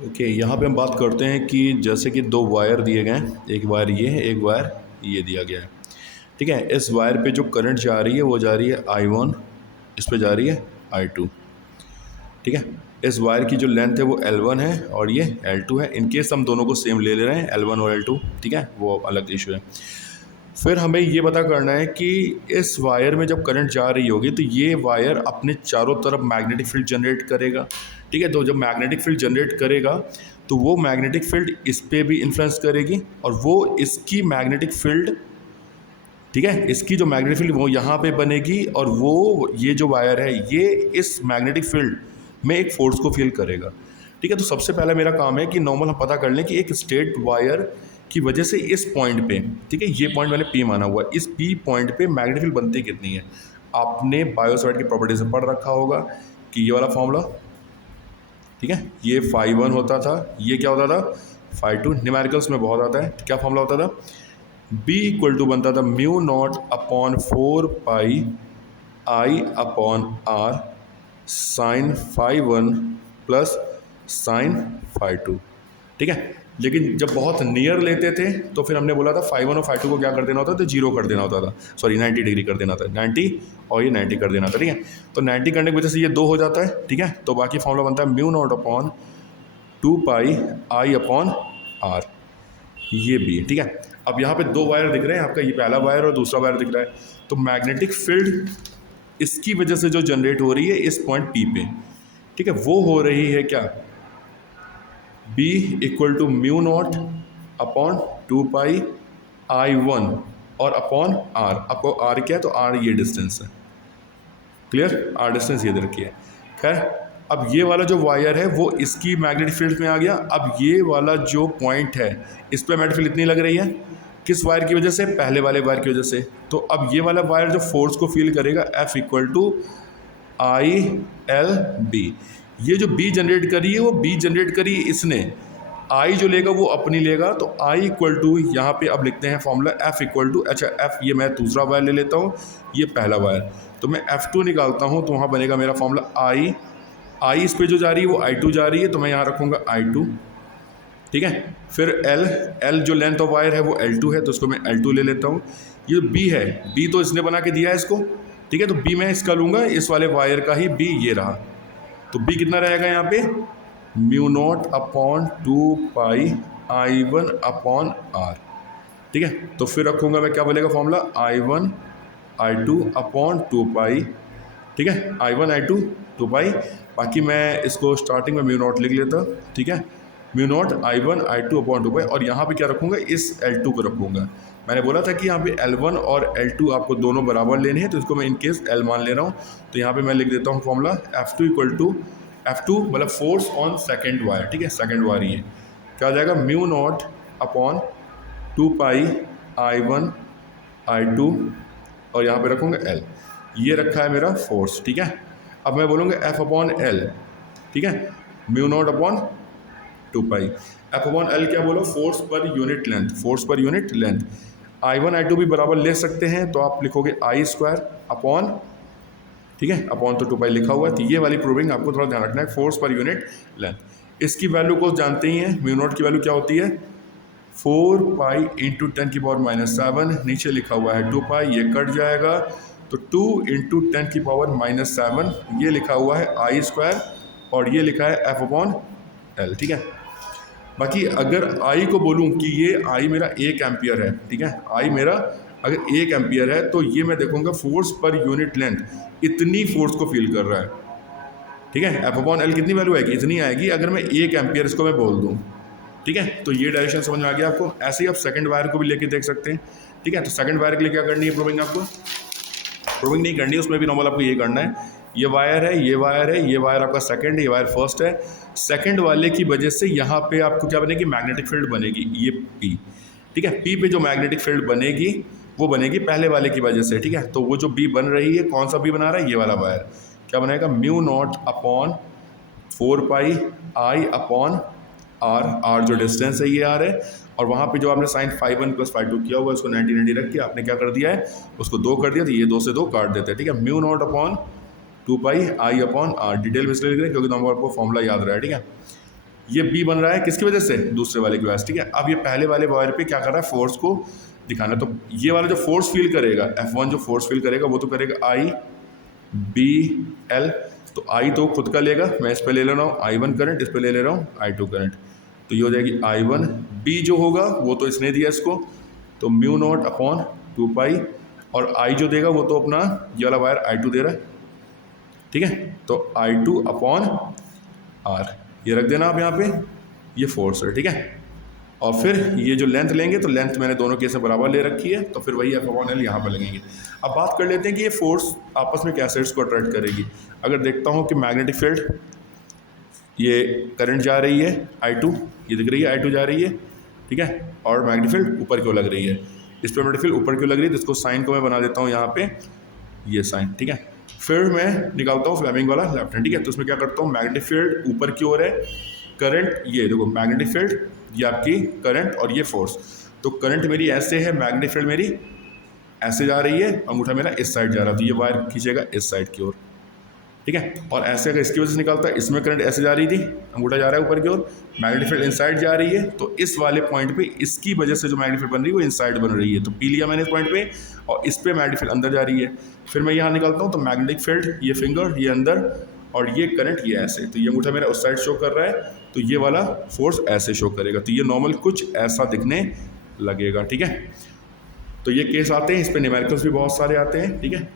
Okay, यहाँ पे हम बात करते हैं कि जैसे कि दो वायर दिए गए हैं, एक वायर ये है, एक वायर ये दिया गया है। ठीक है, इस वायर पे जो करंट जा रही है वो जा रही है I1, इस पे जा रही है I2। ठीक है, इस वायर की जो लेंथ है वो L1 है और ये L2 है। इनकेस हम दोनों को सेम ले रहे हैं L1 और L2, ठीक है, वो अलग इशू है। फिर हमें ये पता करना है कि इस वायर में जब करंट जा रही होगी तो ये वायर अपने चारों तरफ मैग्नेटिक फील्ड जनरेट करेगा। ठीक है, तो जब मैग्नेटिक फील्ड जनरेट करेगा तो वो मैग्नेटिक फील्ड इस पे भी इन्फ्लुएंस करेगी और वो इसकी मैग्नेटिक फील्ड, ठीक है, इसकी जो मैग्नेटिक फील्ड वो यहाँ पे बनेगी और वो ये जो वायर है ये इस मैग्नेटिक फील्ड में एक फोर्स को फील करेगा। ठीक है, तो सबसे पहला मेरा काम है कि नॉर्मल हम पता कर लें कि एक स्ट्रेट वायर की वजह से इस पॉइंट पे, ठीक है, ये पॉइंट मैंने पी माना हुआ है, इस पी पॉइंट पे मैग्नेटिक फील्ड बनती कितनी है। आपने बायोसाइड की प्रॉपर्टी से पढ़ रखा होगा कि ये वाला फॉर्मूला, ठीक है, ये φ1 होता था, ये क्या होता था φ2। न्यूमेरिकल्स में बहुत आता है, क्या फॉर्मूला होता था, B इक्वल टू बनता था mu naught upon 4 pi I upon R sine φ1 plus sine φ2। ठीक है, लेकिन जब बहुत नियर लेते थे तो फिर हमने बोला था φ1 और φ2 को क्या कर देना होता था, तो जीरो कर देना होता था, सॉरी 90 डिग्री कर देना था, 90 और ये 90 कर देना था। ठीक है, तो 90 करने की वजह से ये 2 हो जाता है। ठीक है, तो बाकी फॉर्मूला बनता है mu naught upon 2 pi I upon R, ये भी है। ठीक है, अब यहाँ पे दो वायर दिख रहे हैं, आपका ये पहला वायर और दूसरा वायर दिख रहा है, तो मैग्नेटिक फील्ड इसकी वजह से जो जनरेट हो रही है इस पॉइंट पी पे, ठीक है, वो हो रही है क्या, B equal to mu naught upon 2 pi I1 और अपॉन R। आपको R क्या है, तो R ये डिस्टेंस है, क्लियर, R डिस्टेंस ये दे रखी है। खैर, अब ये वाला जो वायर है वो इसकी मैग्नेटिक फील्ड में आ गया। अब ये वाला जो पॉइंट है इस पर मैग्नेटिक फील्ड इतनी लग रही है, किस वायर की वजह से, पहले वाले वायर की वजह से। तो अब ये वाला वायर जो फोर्स को फील करेगा F इक्वल टू ILB। ये जो B जनरेट करी है वो B जनरेट करी इसने, I जो लेगा वो अपनी लेगा, तो I इक्वल टू यहाँ पे अब लिखते हैं फॉर्मूला F इक्वल टू, अच्छा F ये मैं दूसरा वायर ले लेता हूँ, ये पहला वायर, तो मैं F2 निकालता हूँ, तो वहाँ बनेगा मेरा फॉर्मूला I इस पे जो जा रही है वो I2 जा रही है, तो मैं यहाँ रखूँगा I2। ठीक है, फिर L जो लेंथ ऑफ वायर है वो L2 है, तो उसको मैं L2 ले लेता हूँ। ये B है, B तो इसने बना के दिया है इसको, ठीक है, तो B मैं इसका लूँगा, इस वाले वायर का ही B ये रहा, तो B कितना रहेगा यहाँ पे, mu naught upon 2 pi I1 upon R। ठीक है, तो फिर रखूँगा मैं, क्या बोलेगा फॉर्मूला, I1 I2 अपॉन 2 पाई, ठीक है, I1 I2 2 पाई, बाकी मैं इसको स्टार्टिंग में म्यू नॉट लिख लेता। ठीक है, mu naught I1 I2 upon 2 पाई, और यहाँ पे क्या रखूँगा, इस L2 को रखूँगा। मैंने बोला था कि यहाँ पे L1 और L2 आपको दोनों बराबर लेने हैं, तो इसको मैं इनकेस L मान ले रहा हूँ, तो यहाँ पे मैं लिख देता हूँ formula F2 equal to, F2 मतलब फोर्स ऑन सेकेंड वायर। ठीक है, सेकेंड वायर ये क्या आ जाएगा, mu naught upon 2 pi I1 I2 और यहाँ पे रखूँगा L, ये रखा है मेरा फोर्स। ठीक है, अब मैं बोलूँगा F अपॉन L, ठीक है, म्यू नॉट अपॉन 2 पाई, F अपॉन L क्या बोलो, force per unit length, force per unit length. I1 I2 भी बराबर ले सकते हैं, तो आप लिखोगे I स्क्वायर अपॉन, ठीक है, अपॉन तो 2 पाई लिखा हुआ है, तो ये वाली प्रूविंग आपको थोड़ा ध्यान रखना है, फोर्स पर यूनिट लेंथ। इसकी वैल्यू को जानते ही हैं, म्यू नॉट की वैल्यू क्या होती है, 4 पाई इंटू 10⁻⁷, नीचे लिखा हुआ है 2 पाई, ये कट जाएगा, तो 2 इंटू 10⁻⁷, ये लिखा हुआ है I स्क्वायर और ये लिखा है F अपॉन L। ठीक है, बाकी अगर I को बोलूँ कि ये I मेरा 1 एम्पियर है, ठीक है, I मेरा अगर 1 एम्पियर है, तो ये मैं देखूँगा फोर्स पर यूनिट लेंथ इतनी फोर्स को फील कर रहा है। ठीक है, F अपॉन L कितनी वैल्यू आएगी, इतनी आएगी, अगर मैं 1 एम्पियर इसको मैं बोल दूँ। ठीक है, तो ये डायरेक्शन समझ में आ गया आपको। ऐसे ही आप सेकंड वायर को भी लेके देख सकते हैं। ठीक है, तो सेकंड वायर के लिए क्या करनी है प्रूविंग, आपको प्रूविंग नहीं करनी है, उसमें भी नॉर्मल आपको ये करना है, ये वायर है, ये वायर है, ये वायर आपका सेकंड है, ये वायर फर्स्ट है। सेकंड वाले की वजह से यहाँ पे आपको क्या बनेगी, मैग्नेटिक फील्ड बनेगी, ये P। ठीक है, P पे जो मैग्नेटिक फील्ड बनेगी वो बनेगी पहले वाले की वजह से। ठीक है, तो वो जो B बन रही है, कौन सा B बना रहा है, ये वाला वायर, क्या बनेगा, mu naught upon 4 pi I upon R जो डिस्टेंस है ये R है, और वहाँ पे जो आपने साइन φ1 प्लस φ2 किया हुआ है उसको 90 रख के आपने क्या कर दिया है, उसको 2 कर दिया, तो ये 2 से 2 काट देते हैं। ठीक है, mu naught upon 2 pi I upon R, detail में इसलिए लिख रहे हैं क्योंकि तो आपको फॉर्मूला याद रहा है। ठीक है, ये बी बन रहा है किसकी वजह से, दूसरे वाले की वजह से, ठीक है। अब ये पहले वाले वायर पे क्या कर रहा है, फोर्स को दिखाना। तो ये वाला जो फोर्स फील करेगा F1 जो फोर्स फील करेगा वो तो करेगा आई बी एल। तो आई तो खुद का लेगा, मैं इस पे ले रहा हूँ I1 करंट, इस पे ले रहा हूँ I2 करंट, तो ये हो जाएगी I1। बी जो होगा वो तो इसने दिया इसको, तो म्यू नॉट अपॉन 2 पाई, और आई जो देगा वो तो अपना ये वाला वायर I2 दे रहा है, ठीक है। तो I2 अपॉन आर, ये रख देना आप यहाँ पे, ये फोर्स है, ठीक है। और फिर ये जो लेंथ लेंगे तो लेंथ मैंने दोनों केस में बराबर ले रखी है, तो फिर वही F/L यहाँ पर लगेंगे। अब बात कर लेते हैं कि ये फोर्स आपस में कैसे इसको अट्रैक्ट करेगी। अगर देखता हूँ कि मैग्नेटिक फील्ड, ये करंट जा रही है I2, ये दिख रही है I2 जा रही है, ठीक है, और मैग्नेटिक फील्ड ऊपर क्यों लग रही है, इस पर मैग्नेटिक फील्ड ऊपर क्यों लग रही है, तो इसको साइन को मैं बना देता हूँ यहाँ पे, ये साइन, ठीक है। फिर मैं निकालता हूँ फ्लेमिंग वाला लेफ्ट हैंड, ठीक है। तो उसमें क्या करता हूँ, मैग्नेटिक फील्ड ऊपर की ओर है, करंट ये देखो मैग्नेटिक फील्ड, ये आपकी करंट और ये फोर्स। तो करंट मेरी ऐसे है, मैग्नेटिक फील्ड मेरी ऐसे जा रही है, अंगूठा मेरा इस साइड जा रहा है, तो ये वायर खींचेगा इस साइड की ओर, ठीक है। और ऐसे अगर इसकी वजह से निकालता है, इसमें करंट ऐसे जा रही थी, अंगूठा जा रहा है ऊपर की ओर, मैग्नेटिक फील्ड इनसाइड जा रही है, तो इस वाले पॉइंट पे इसकी वजह से जो मैग्नेटिक फील्ड बन रही है वो इनसाइड बन रही है, तो पी लिया मैंने इस पॉइंट पे, और इस पे मैग्नेटिक फील्ड अंदर जा रही है। फिर मैं यहाँ निकालता हूँ, तो मैग्नेटिक फील्ड ये फिंगर ये अंदर, और ये करंट ये ऐसे, तो ये अंगूठा मेरा उस साइड शो कर रहा है, तो ये वाला फोर्स ऐसे शो करेगा, तो ये नॉर्मल कुछ ऐसा दिखने लगेगा, ठीक है। तो ये केस आते हैं, इस पे न्यूमेरिकल्स भी बहुत सारे आते हैं, ठीक है।